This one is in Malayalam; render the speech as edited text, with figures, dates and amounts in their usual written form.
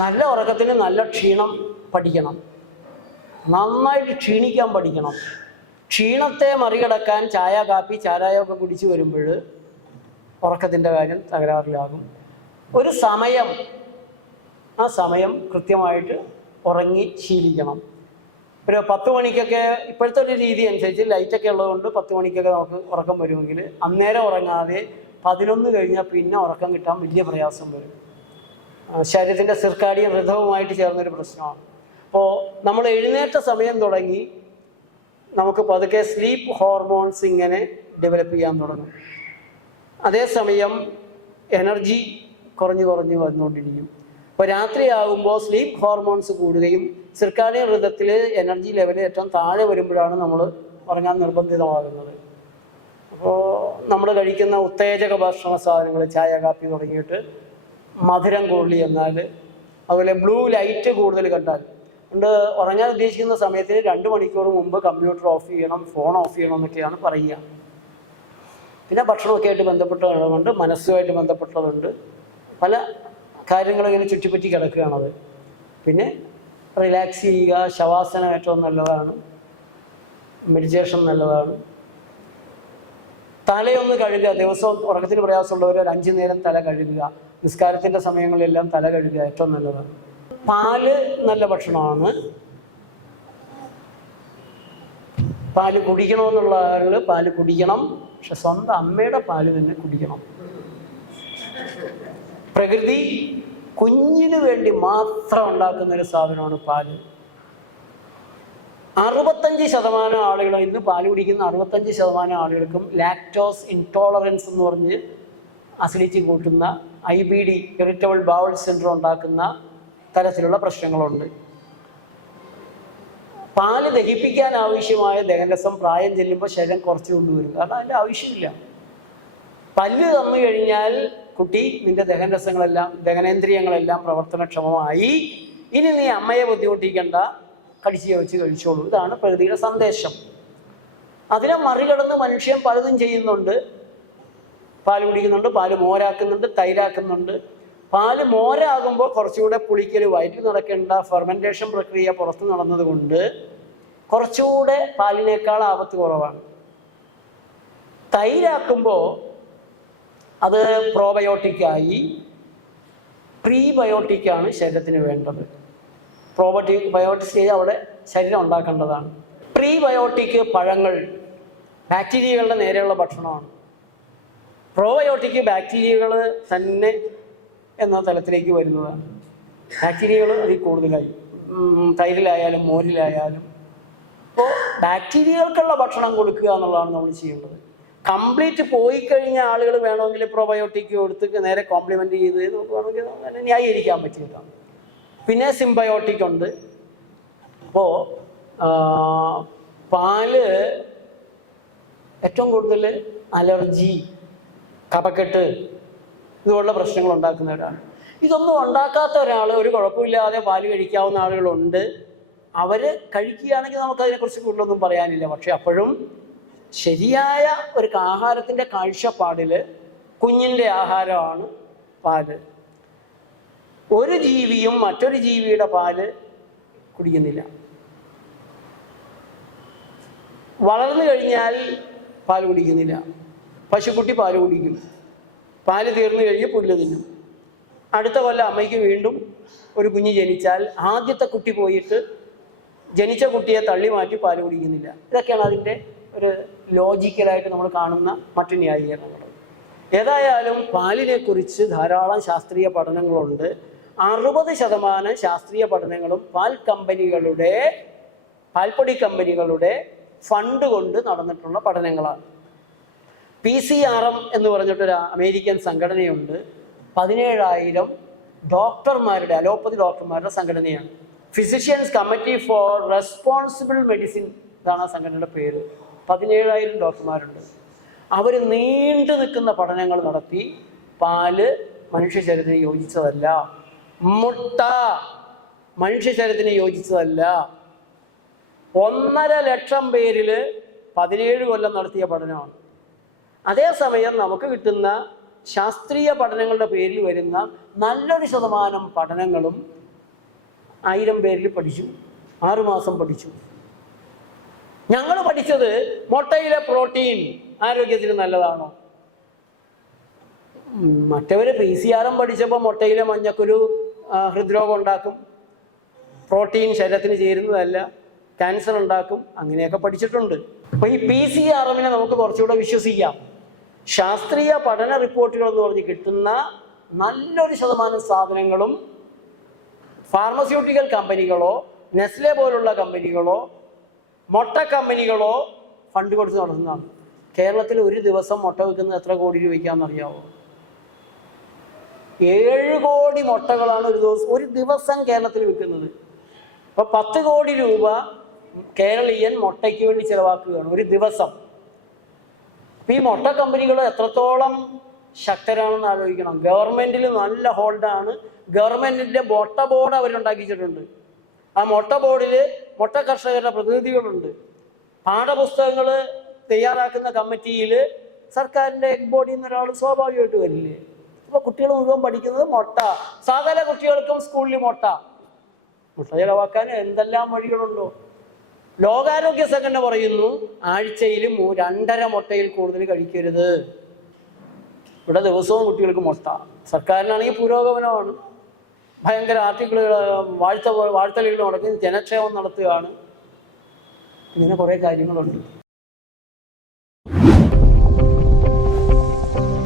നല്ല ഉറക്കത്തിന് നല്ല ക്ഷീണം പഠിക്കണം, നന്നായിട്ട് ക്ഷീണിക്കാൻ പഠിക്കണം. ക്ഷീണത്തെ മറികടക്കാൻ ചായ കാപ്പി ചാരായമൊക്കെ കുടിച്ച് വരുമ്പോൾ ഉറക്കത്തിൻ്റെ കാര്യം തകരാറിലാകും. ഒരു സമയം, ആ സമയം കൃത്യമായിട്ട് ഉറങ്ങി ശീലിക്കണം. ഒരു 10 മണിക്കൊക്കെ, ഇപ്പോഴത്തെ ഒരു രീതി അനുസരിച്ച് ലൈറ്റൊക്കെ ഉള്ളതുകൊണ്ട് 10 മണിക്കൊക്കെ നമുക്ക് ഉറക്കം വരുമെങ്കിൽ അന്നേരം ഉറങ്ങാതെ 11 കഴിഞ്ഞാൽ പിന്നെ ഉറക്കം കിട്ടാൻ വലിയ പ്രയാസം വരും. ശരീരത്തിൻ്റെ സിർക്കാഡിയൻ ഋതവുമായിട്ട് ചേർന്നൊരു പ്രശ്നമാണ്. അപ്പോൾ നമ്മൾ എഴുന്നേറ്റ സമയം തുടങ്ങി നമുക്ക് പതുക്കെ സ്ലീപ്പ് ഹോർമോൺസ് ഇങ്ങനെ ഡെവലപ്പ് ചെയ്യാൻ തുടങ്ങും. അതേസമയം എനർജി കുറഞ്ഞ് വന്നുകൊണ്ടിരിക്കും. അപ്പോൾ രാത്രിയാകുമ്പോൾ സ്ലീപ്പ് ഹോർമോൺസ് കൂടുകയും സിർക്കാഡിയൻ ഋതത്തിൽ എനർജി ലെവൽ ഏറ്റവും താഴെ വരുമ്പോഴാണ് നമ്മൾ ഉറങ്ങാൻ നിർബന്ധിതമാകുന്നത്. അപ്പോൾ നമ്മൾ കഴിക്കുന്ന ഉത്തേജക ഭക്ഷണ സാധനങ്ങൾ, ചായ കാപ്പി തുടങ്ങിയിട്ട് മധുരം കൂടുതൽ എന്നാൽ, അതുപോലെ ബ്ലൂ ലൈറ്റ് കൂടുതൽ കണ്ടാൽ, അതുകൊണ്ട് ഉറങ്ങാൻ ഉദ്ദേശിക്കുന്ന സമയത്തിന് 2 മണിക്കൂർ മുമ്പ് കമ്പ്യൂട്ടർ ഓഫ് ചെയ്യണം, ഫോൺ ഓഫ് ചെയ്യണം എന്നൊക്കെയാണ് പറയുക. പിന്നെ ഭക്ഷണമൊക്കെ ആയിട്ട് ബന്ധപ്പെട്ടതുകൊണ്ട്, മനസ്സുമായിട്ട് ബന്ധപ്പെട്ടതുണ്ട്, പല കാര്യങ്ങളും ഇങ്ങനെ ചുറ്റിപ്പറ്റി കിടക്കുകയാണത്. പിന്നെ റിലാക്സ് ചെയ്യുക, ശവാസനം ഏറ്റവും നല്ലതാണ്, മെഡിറ്റേഷൻ നല്ലതാണ്. തലയൊന്ന് കഴുകുക, ദിവസവും ഉറക്കത്തിന് പ്രയാസമുള്ളവർ ഒരു 5 നേരം തല കഴുകുക, നിസ്കാരത്തിൻ്റെ സമയങ്ങളിലെല്ലാം തല കഴുകുക ഏറ്റവും നല്ലതാണ്. പാല് നല്ല ഭക്ഷണമാണ്. പാല് കുടിക്കണമെന്നുള്ള ആളുകൾ പാല് കുടിക്കണം, പക്ഷെ സ്വന്തം അമ്മയുടെ പാല് തന്നെ കുടിക്കണം. പ്രകൃതി കുഞ്ഞിന് വേണ്ടി മാത്രം ഉണ്ടാക്കുന്ന ഒരു സാധനമാണ് പാല്. 65% ആളുകളും, ഇന്ന് പാല് കുടിക്കുന്ന 65% ആളുകൾക്കും ലാക്ടോസ് ഇൻടോളറൻസ് എന്ന് പറഞ്ഞ് അസിഡിറ്റി കൂട്ടുന്ന IBD, ഇറിറ്റബിൾ ബൗൾ സിൻഡ്രോം ഉണ്ടാക്കുന്ന തരത്തിലുള്ള പ്രശ്നങ്ങളുണ്ട്. പാല് ദഹിപ്പിക്കാൻ ആവശ്യമായ ദഹനരസം പ്രായം ചെല്ലുമ്പോൾ ശരീരം കുറച്ച് കൊണ്ടുവരും, കാരണം അതിൻ്റെ ആവശ്യമില്ല. പല്ല് തന്നു കഴിഞ്ഞാൽ കുട്ടി, നിന്റെ ദഹനരസങ്ങളെല്ലാം, ദഹനേന്ദ്രിയങ്ങളെല്ലാം പ്രവർത്തനക്ഷമമായി, ഇനി നീ അമ്മയെ ബുദ്ധിമുട്ടിക്കേണ്ട, കടിച്ചു വെച്ച് കഴിച്ചോളൂ. ഇതാണ് പ്രകൃതിയുടെ സന്ദേശം. അതിനെ മറികടന്ന് മനുഷ്യൻ പലതും ചെയ്യുന്നുണ്ട്. പാല് കുടിക്കുന്നുണ്ട്, പാല് മോരാക്കുന്നുണ്ട്, തൈരാക്കുന്നുണ്ട്. പാല് മോരാകുമ്പോൾ കുറച്ചുകൂടെ പുളിക്കൽ, വയറ്റിൽ നടക്കേണ്ട ഫെർമെൻറ്റേഷൻ പ്രക്രിയ പുറത്ത് നടന്നതുകൊണ്ട് കുറച്ചുകൂടെ പാലിനേക്കാൾ ആപത്ത് കുറവാണ്. തൈരാക്കുമ്പോൾ അത് പ്രോബയോട്ടിക്കായി, പ്രീബയോട്ടിക്കാണ് ശരീരത്തിന് വേണ്ടത്. ബയോട്ടിക് സ്റ്റേജ് അവിടെ ശരീരം ഉണ്ടാക്കേണ്ടതാണ്. പ്രീബയോട്ടിക് പഴങ്ങൾ, ബാക്ടീരിയകളുടെ നേരെയുള്ള ഭക്ഷണമാണ്. പ്രോബയോട്ടിക് ബാക്ടീരിയകൾ തന്നെ എന്ന തലത്തിലേക്ക് വരുന്നതാണ്. ബാക്ടീരിയകൾ അതിൽ കൂടുതലായി, തൈരിലായാലും മോരിലായാലും. അപ്പോൾ ബാക്ടീരിയകൾക്കുള്ള ഭക്ഷണം കൊടുക്കുക എന്നുള്ളതാണ് നമ്മൾ ചെയ്യേണ്ടത്. കംപ്ലീറ്റ് പോയി കഴിഞ്ഞ ആളുകൾ വേണമെങ്കിൽ പ്രോബയോട്ടിക് കൊടുത്ത് നേരെ കോംപ്ലിമെൻ്റ് ചെയ്ത് നമുക്ക് വേണമെങ്കിൽ ന്യായീകരിക്കാൻ പറ്റിയതാണ്. പിന്നെ സിംബയോട്ടിക് ഉണ്ട്. അപ്പോൾ പാല് ഏറ്റവും കൂടുതൽ അലർജി, കഫക്കെട്ട് ഇതുപോലുള്ള പ്രശ്നങ്ങൾ ഉണ്ടാക്കുന്നവരാണ്. ഇതൊന്നും ഉണ്ടാക്കാത്ത ഒരാൾ, ഒരു കുഴപ്പമില്ലാതെ പാല് കഴിക്കാവുന്ന ആളുകളുണ്ട്. അവർ കഴിക്കുകയാണെങ്കിൽ നമുക്കതിനെക്കുറിച്ച് കൂടുതലൊന്നും പറയാനില്ല. പക്ഷെ അപ്പോഴും ശരിയായ ഒരു ആഹാരത്തിൻ്റെ കാഴ്ചപ്പാടിൽ കുഞ്ഞിൻ്റെ ആഹാരമാണ് പാല്. ഒരു ജീവിയും മറ്റൊരു ജീവിയുടെ പാല് കുടിക്കുന്നില്ല. വളർന്നു കഴിഞ്ഞാൽ പാല് കുടിക്കുന്നില്ല. പശുക്കുട്ടി പാല് കുടിക്കും, പാല് തീർന്നു കഴിഞ്ഞ് പുല്ല് തിന്നും. അടുത്ത കൊല്ലം അമ്മയ്ക്ക് വീണ്ടും ഒരു കുഞ്ഞ് ജനിച്ചാൽ ആദ്യത്തെ കുട്ടി പോയിട്ട് ജനിച്ച കുട്ടിയെ തള്ളി മാറ്റി പാല് കുടിക്കുന്നില്ല. ഇതൊക്കെയാണ് അതിൻ്റെ ഒരു ലോജിക്കലായിട്ട് നമ്മൾ കാണുന്ന മറ്റു ന്യായീകരണങ്ങൾ. ഏതായാലും പാലിനെക്കുറിച്ച് ധാരാളം ശാസ്ത്രീയ പഠനങ്ങളുണ്ട്. 60% ശാസ്ത്രീയ പഠനങ്ങളും പാൽപ്പൊടി കമ്പനികളുടെ ഫണ്ട് കൊണ്ട് നടന്നിട്ടുള്ള പഠനങ്ങളാണ്. PCRM എന്ന് പറഞ്ഞിട്ടൊരു അമേരിക്കൻ സംഘടനയുണ്ട്. 17,000 ഡോക്ടർമാരുടെ, അലോപ്പതി ഡോക്ടർമാരുടെ സംഘടനയാണ്. Physicians committee for responsible medicine ഇതാണ് ആ സംഘടനയുടെ പേര്. 17,000 ഡോക്ടർമാരുണ്ട്. അവർ നീണ്ടു നിൽക്കുന്ന പഠനങ്ങൾ നടത്തി പാല് മനുഷ്യ ശരീരത്തിന് യോജിച്ചതല്ല, മുട്ട മനുഷ്യ ശരീരത്തിന് യോജിച്ചതല്ല. 1.5 ലക്ഷം പേരിൽ 17 കൊല്ലം നടത്തിയ പഠനമാണ്. അതേസമയം നമുക്ക് കിട്ടുന്ന ശാസ്ത്രീയ പഠനങ്ങളുടെ പേരിൽ വരുന്ന നല്ലൊരു ശതമാനം പഠനങ്ങളും 1000 പേരിൽ പഠിച്ചു, 6 മാസം പഠിച്ചു. ഞങ്ങൾ പഠിച്ചത് മുട്ടയിലെ പ്രോട്ടീൻ ആരോഗ്യത്തിന് നല്ലതാണോ. മറ്റവർ PCR പഠിച്ചപ്പോൾ മുട്ടയിലെ മഞ്ഞക്കുരു ഹൃദ്രോഗം ഉണ്ടാക്കും, പ്രോട്ടീൻ ശരീരത്തിന് ചേരുന്നതല്ല, ക്യാൻസർ ഉണ്ടാക്കും, അങ്ങനെയൊക്കെ പഠിച്ചിട്ടുണ്ട്. അപ്പോൾ ഈ PCR-നെ നമുക്ക് കുറച്ചുകൂടെ വിശ്വസിക്കാം. ശാസ്ത്രീയ പഠന റിപ്പോർട്ടുകൾ എന്ന് പറഞ്ഞ് കിട്ടുന്ന നല്ലൊരു ശതമാനം സാധനങ്ങളും ഫാർമസ്യൂട്ടിക്കൽ കമ്പനികളോ നെസ്ലെ പോലുള്ള കമ്പനികളോ മുട്ട കമ്പനികളോ ഫണ്ട് കൊടുത്ത് നടത്തുന്നതാണ്. കേരളത്തിൽ ഒരു ദിവസം മുട്ട വിൽക്കുന്നത് എത്ര കോടി രൂപയ്ക്കാണെന്നറിയാവോ? 7 കോടി മുട്ടകളാണ് ഒരു ദിവസം കേരളത്തിൽ വിൽക്കുന്നത്. അപ്പോൾ 10 കോടി രൂപ കേരളീയൻ മുട്ടയ്ക്ക് വേണ്ടി ചിലവാക്കുകയാണ് ഒരു ദിവസം. അപ്പം ഈ മുട്ട കമ്പനികൾ എത്രത്തോളം ശക്തരാണെന്ന് ആലോചിക്കണം. ഗവൺമെൻറ്റിൽ നല്ല ഹോൾഡാണ്. ഗവൺമെൻറ്റിൻ്റെ മുട്ട ബോർഡ് അവരുണ്ടാക്കിയിട്ടുണ്ട്. ആ മുട്ട ബോർഡിൽ മുട്ട കർഷകരുടെ പ്രതിനിധികളുണ്ട്. പാഠപുസ്തകങ്ങൾ തയ്യാറാക്കുന്ന കമ്മിറ്റിയിൽ സർക്കാരിൻ്റെ എഗ് ബോഡിയിൽ നിന്ന് ഒരാൾ സ്വാഭാവികമായിട്ട് വരില്ലേ? അപ്പോൾ കുട്ടികൾ മുഴുവൻ പഠിക്കുന്നത് മുട്ട. സകല കുട്ടികൾക്കും സ്കൂളിൽ മുട്ട ചിലവാക്കാൻ എന്തെല്ലാം വഴികളുണ്ടോ. ലോകാരോഗ്യ സംഘടന പറയുന്നു ആഴ്ചയിൽ 2.5 മുട്ടയിൽ കൂടുതൽ കഴിക്കരുത്. ഇവിടെ ദിവസവും കുട്ടികൾക്ക് മുട്ട. സർക്കാരിനാണെങ്കിൽ പുരോഗമനമാണ്, ഭയങ്കര ആർട്ടിക്കിളുകൾ വാഴ്ത്തലുകൾ നടത്തി ജനക്ഷേമം നടത്തുകയാണ്. ഇങ്ങനെ കുറേ കാര്യങ്ങളുണ്ട്.